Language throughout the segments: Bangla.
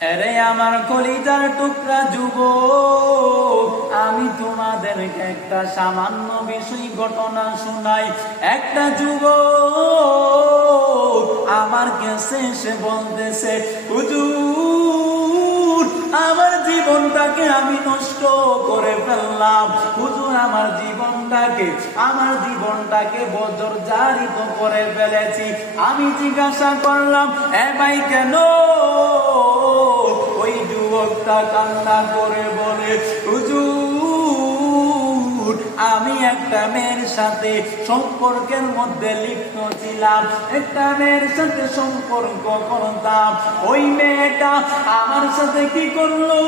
এরে আমার কলিজার টুকরা যুবক, আমি তোমাদেরকে একটা সামান্য বিষয় ঘটনা শোনাই। একটা যুবক আমার কাছে এসে বলতেছে, হুজুর আমার জীবনটাকে আমি নষ্ট করে ফেললাম। হুজুর আমার জীবনটাকে বজর্জরিত করে ফেলেছি। আমি জিজ্ঞাসা করলাম, এ ভাই কেন? ওই যুবকটা কান্না করে বলে, হুজুর আমি একটা মেয়ের সাথে সম্পর্কের মধ্যে লিপ্ত ছিলাম, একটা মেয়ের সাথে সম্পর্ক করতাম। ওই মেয়েটা আমার সাথে কি করলো?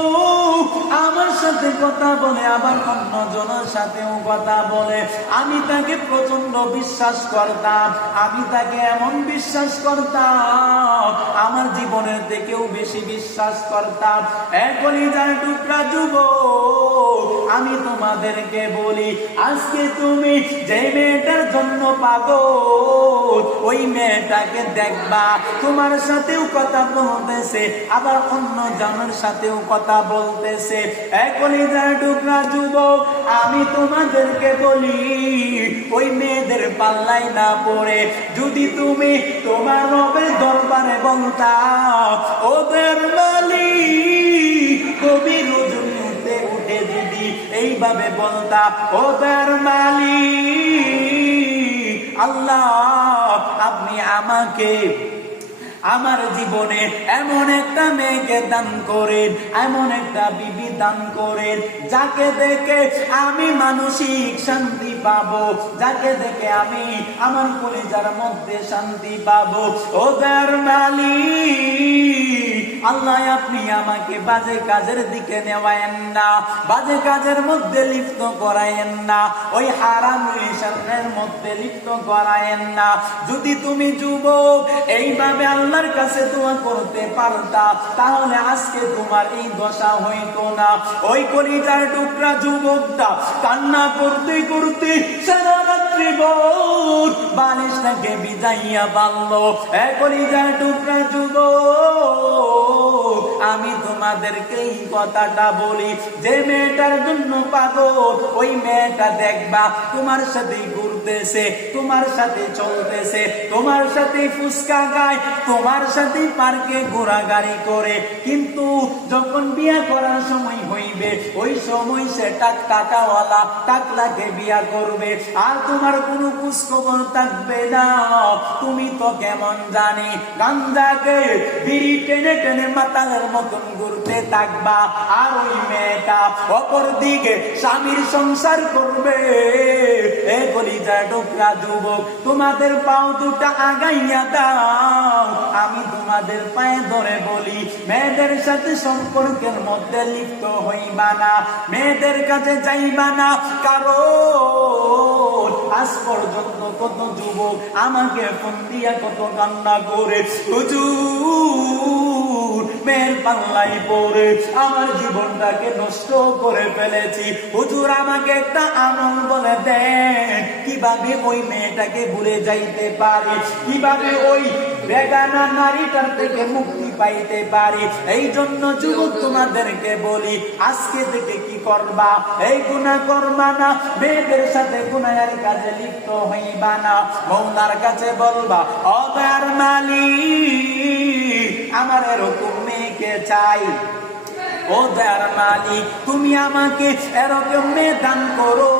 আমার সাথে কথা বলে আবার অন্য জনের সাথেও কথা বলে। আমি তাকে প্রচন্ড বিশ্বাস করতাম, আমি তাকে এমন বিশ্বাস করতাম, আমার জীবনের থেকেও বেশি বিশ্বাস করতাম। কলিজার টুকরা যুবক, আমি তোমাদেরকে বলি, আজকে তুমি যে মেয়েটার জন্য পাগল, ওই মেয়েটাকে দেখবা তোমার সাথেও কথা বলতেছে, আবার অন্য জনের সাথেও কথা বলতেছে। কলিজার টুকরা যুবক, আমি তোমাদেরকে বলি, ওই মেয়েদের পাল্লায় না পড়ে যদি তুমি তোমার রবের দরবারে বলতা, ওদের মালিক কবি রজনীতে উঠে যদি এইভাবে বলতা, ওদের মালিক আল্লাহ, আপনি আমাকে আমার জীবনে এমন একটা মেয়েকে দান করেন, এমন একটা বিবি দান করেন, যাকে দেখে আমি মানসিক শান্তি পাবো, যাকে দেখে আমি আমার কলিজার মধ্যে শান্তি পাবো। ওদের মালিক আল্লাহ, আপনি আমাকে বাজে কাজের দিকে নেওয়ায়েন না, বাজে কাজের মধ্যে লিপ্ত করায়েন না, ওই হারাম রিলেশনের মধ্যে লিপ্ত করায়েন না। যদি তুমি যুবক এইভাবে আল্লাহর কাছে দোয়া করতে পারতা, তাহলে আজকে তোমার এই দশা হইতো না। ওই কলিজার টুকরা যুবকটা কান্না করতে করতে সারা রাত্রি ভোর বালিশটাকে বিজাইয়া পারলো। কলিজার টুকরা যুবক, আমি তোমাদেরকে এই কথাটা বলি, যে মেয়েটার জন্য পাগল, ওই মেয়েটা দেখবা তোমার সাথে ঘুরতেছে, তোমার সাথে চলতেছে, তোমার সাথে ফুসকা গায়, তোমার সাথে পার্কে ঘোরাঘুরি করে, কিন্তু যখন বিয়া করার সময় হইবে, ওই সময় সে টাকাওয়ালা টাকলাকে বিয়া করবে, আর তোমার কোনো খোঁজখবর থাকবে না। তুমি তো কেমন জানি গাঞ্জাকে বিড়ি টেনে টেনে মাতালের মতন ঘুরতে থাকবা, আর ওই মেয়েটা অপর দিকে স্বামীর সংসার করবে। কলিজার টুকরা যুবক, তোমাদের পাও দুটা আগাইয়া দাও, আমি তোমাদের পায়ে ধরে বলি, মেয়েদের সাথে সম্পর্কের মধ্যে লিপ্ত হইবা না, মেয়েদের কাছে যাইবা না। কারণ আজ পর্যন্ত কত যুবক আমাকে ফোন দিয়া কত কান্না করে, হুজুর মেয়ের পাল্লাই পড়ে আমার জীবনটাকে নষ্ট করে ফেলেছি, হুজুর আমাকে একটা আমল বলে দেন, কিভাবে ওই মেয়েটাকে ভুলে যাইতে পারি, কিভাবে ওই বেগানা নারীটার থেকে মুক্তি পাইতে পারি। এই জন্য যুবক তোমাদেরকে বলি, আজকে থেকে কি করবা? এই গুনাহ করবা না, মেয়েদের সাথে গুনাহের কাজে লিপ্ত হইবা না, মওলার কাছে বলবা, ও দয়ার মালিক আমার এরকম মেয়েকে চাই, ও দয়ার মালিক তুমি আমাকে এরকম মেয়ে দান করো,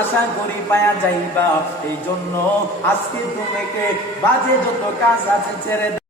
আশা করি পায়া যাইবা। এই জন্য আজকে তোমাকে বাজে যত কাজ আছে ছেড়ে